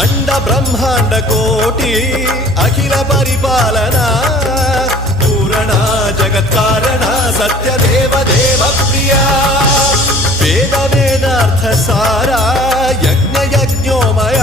అండ బ్రహ్మాండ కోటి అఖిల పరిపాలన పూరణ జగత్కారణ సత్యదేవ దేవ ప్రియా వేద వేదార్థ సారా యజ్ఞ యజ్ఞోమయ